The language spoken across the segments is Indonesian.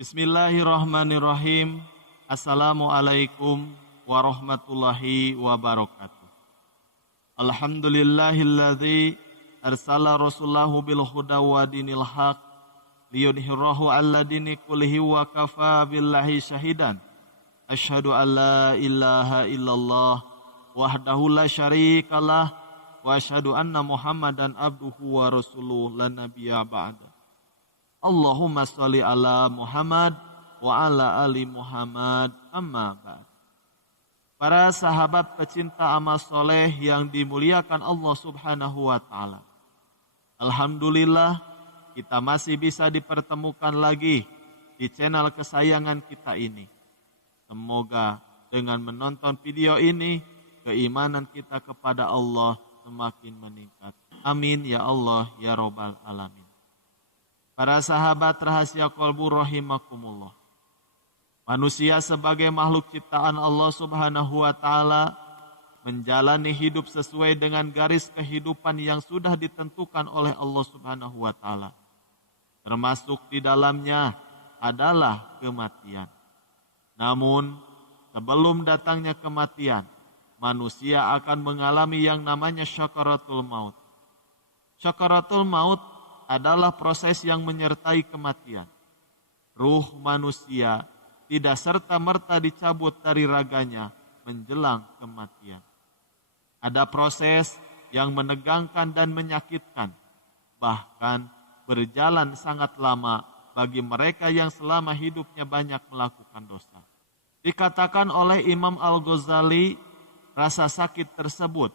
Bismillahirrahmanirrahim. Assalamualaikum warahmatullahi wabarakatuh. Alhamdulillahilladzi arsala rasulahu bil huda wa dinil haq liyudhhirahu 'ala dini kullihi wa kafa billahi syahidan. Asyhadu an la ilaha illallah wahdahu la syarikalah wa asyhadu anna Muhammadan abduhu wa rasuluhu la nabiyya ba'da. Allahumma sholli ala Muhammad wa ala ali Muhammad, amma ba'd. Para sahabat pecinta amal soleh yang dimuliakan Allah subhanahu wa ta'ala. Alhamdulillah kita masih bisa dipertemukan lagi di channel kesayangan kita ini. Semoga dengan menonton video ini keimanan kita kepada Allah semakin meningkat. Amin ya Allah ya Rabbal Alamin. Para sahabat rahasia kolbu rahimakumullah. Manusia sebagai makhluk ciptaan Allah subhanahu wa ta'ala menjalani hidup sesuai dengan garis kehidupan yang sudah ditentukan oleh Allah subhanahu wa ta'ala. Termasuk di dalamnya adalah kematian. Namun sebelum datangnya kematian, manusia akan mengalami yang namanya syakaratul maut. Syakaratul maut adalah proses yang menyertai kematian. Ruh manusia tidak serta-merta dicabut dari raganya menjelang kematian. Ada proses yang menegangkan dan menyakitkan, bahkan berjalan sangat lama bagi mereka yang selama hidupnya banyak melakukan dosa. Dikatakan oleh Imam Al-Ghazali, rasa sakit tersebut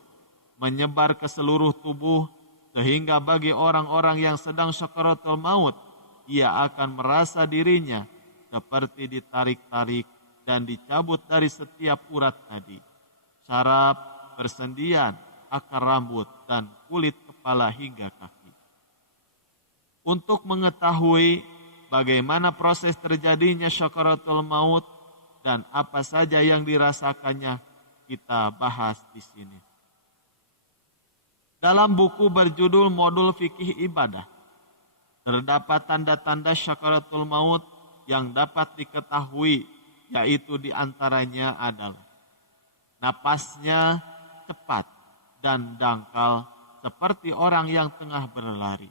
menyebar ke seluruh tubuh sehingga bagi orang-orang yang sedang syakaratul maut, ia akan merasa dirinya seperti ditarik-tarik dan dicabut dari setiap urat nadi, saraf, persendian, akar rambut, dan kulit kepala hingga kaki. Untuk mengetahui bagaimana proses terjadinya syakaratul maut dan apa saja yang dirasakannya, kita bahas di sini. Dalam buku berjudul Modul Fikih Ibadah, terdapat tanda-tanda syakaratul maut yang dapat diketahui, yaitu diantaranya adalah napasnya cepat dan dangkal seperti orang yang tengah berlari.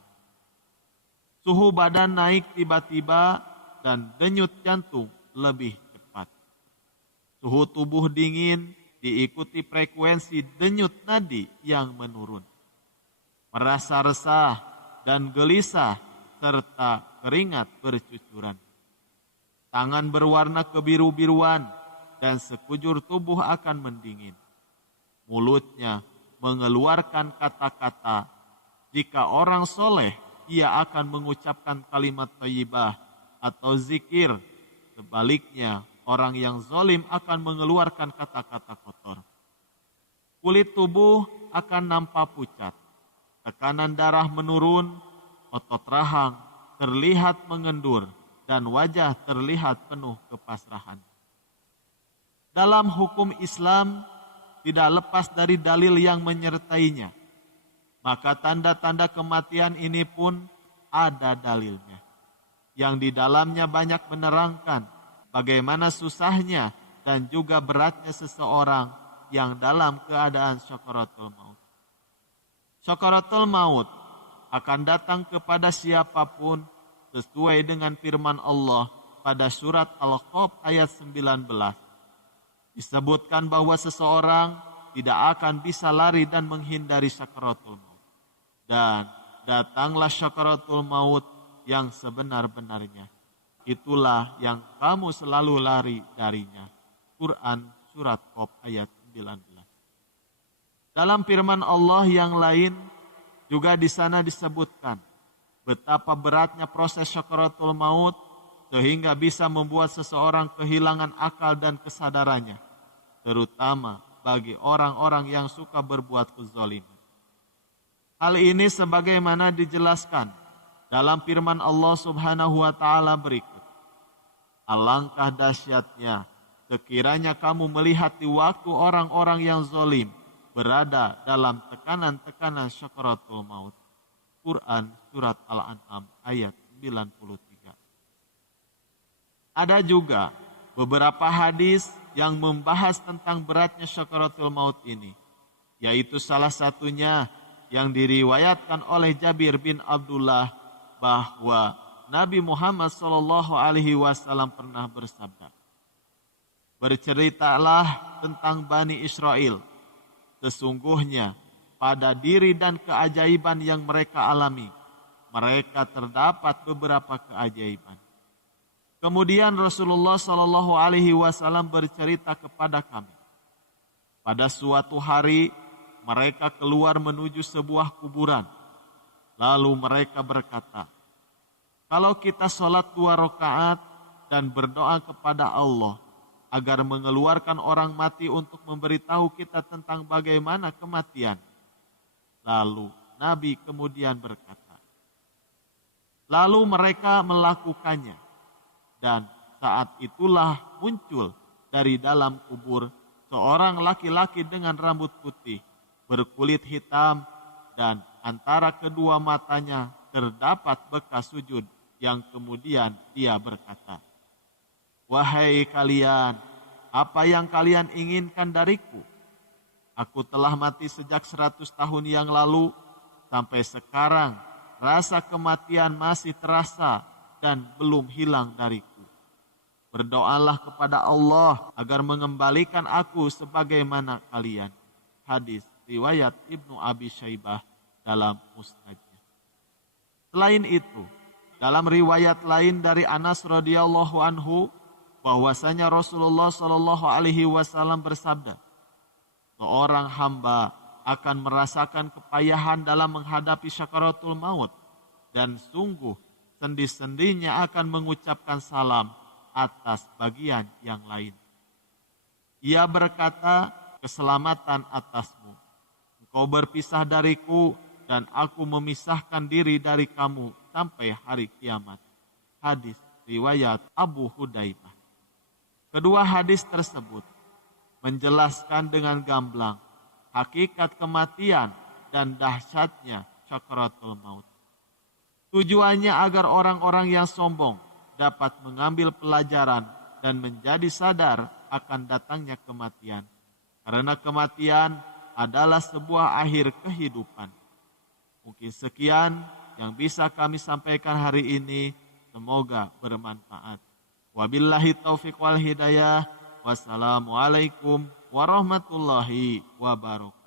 Suhu badan naik tiba-tiba dan denyut jantung lebih cepat. Suhu tubuh dingin diikuti frekuensi denyut nadi yang menurun. Merasa resah dan gelisah serta keringat bercucuran. Tangan berwarna kebiru-biruan dan sekujur tubuh akan mendingin. Mulutnya mengeluarkan kata-kata. Jika orang soleh, ia akan mengucapkan kalimat thayyibah atau zikir. Sebaliknya, orang yang zalim akan mengeluarkan kata-kata kotor. Kulit tubuh akan nampak pucat. Tekanan darah menurun, otot rahang terlihat mengendur, dan wajah terlihat penuh kepasrahan. Dalam hukum Islam, tidak lepas dari dalil yang menyertainya. Maka tanda-tanda kematian ini pun ada dalilnya, yang di dalamnya banyak menerangkan bagaimana susahnya dan juga beratnya seseorang yang dalam keadaan syakaratul maut. Syakaratul maut akan datang kepada siapapun sesuai dengan firman Allah pada surat Al-Qaf ayat 19. Disebutkan bahwa seseorang tidak akan bisa lari dan menghindari syakaratul maut. Dan datanglah syakaratul maut yang sebenar-benarnya. Itulah yang kamu selalu lari darinya. Quran surat Qaf ayat 19. Dalam firman Allah yang lain juga di sana disebutkan betapa beratnya proses syakaratul maut sehingga bisa membuat seseorang kehilangan akal dan kesadarannya, terutama bagi orang-orang yang suka berbuat kezaliman. Hal ini sebagaimana dijelaskan dalam firman Allah Subhanahu wa taala berikut. Alangkah dahsyatnya sekiranya kamu melihat di waktu orang-orang yang zalim berada dalam tekanan-tekanan syakaratul maut. Quran surat Al-An'am ayat 93. Ada juga beberapa hadis yang membahas tentang beratnya syakaratul maut ini, yaitu salah satunya yang diriwayatkan oleh Jabir bin Abdullah bahwa Nabi Muhammad SAW pernah bersabda, berceritalah tentang Bani Israel, sesungguhnya pada diri dan keajaiban yang mereka alami, mereka terdapat beberapa keajaiban. Kemudian Rasulullah SAW bercerita kepada kami, pada suatu hari mereka keluar menuju sebuah kuburan. Lalu mereka berkata, kalau kita sholat 2 rakaat dan berdoa kepada Allah agar mengeluarkan orang mati untuk memberitahu kita tentang bagaimana kematian. Lalu Nabi kemudian berkata, lalu mereka melakukannya. Dan saat itulah muncul dari dalam kubur seorang laki-laki dengan rambut putih, berkulit hitam, dan antara kedua matanya terdapat bekas sujud yang kemudian dia berkata, wahai kalian, apa yang kalian inginkan dariku? Aku telah mati sejak 100 tahun yang lalu, sampai sekarang rasa kematian masih terasa dan belum hilang dariku. Berdoalah kepada Allah agar mengembalikan aku sebagaimana kalian. Hadis riwayat Ibnu Abi Syaibah dalam Musnadnya. Selain itu, dalam riwayat lain dari Anas radhiyallahu anhu, bahwasanya Rasulullah SAW bersabda, seorang hamba akan merasakan kepayahan dalam menghadapi syakaratul maut, dan sungguh sendi-sendinya akan mengucapkan salam atas bagian yang lain. Ia berkata, keselamatan atasmu. Engkau berpisah dariku dan aku memisahkan diri dari kamu sampai hari kiamat. Hadis riwayat Abu Hudzaifah. Kedua hadis tersebut menjelaskan dengan gamblang hakikat kematian dan dahsyatnya syakaratul maut. Tujuannya agar orang-orang yang sombong dapat mengambil pelajaran dan menjadi sadar akan datangnya kematian. Karena kematian adalah sebuah akhir kehidupan. Mungkin sekian yang bisa kami sampaikan hari ini. Semoga bermanfaat. Wabillahi taufiq wal hidayah. Wassalamualaikum warahmatullahi wabarakatuh.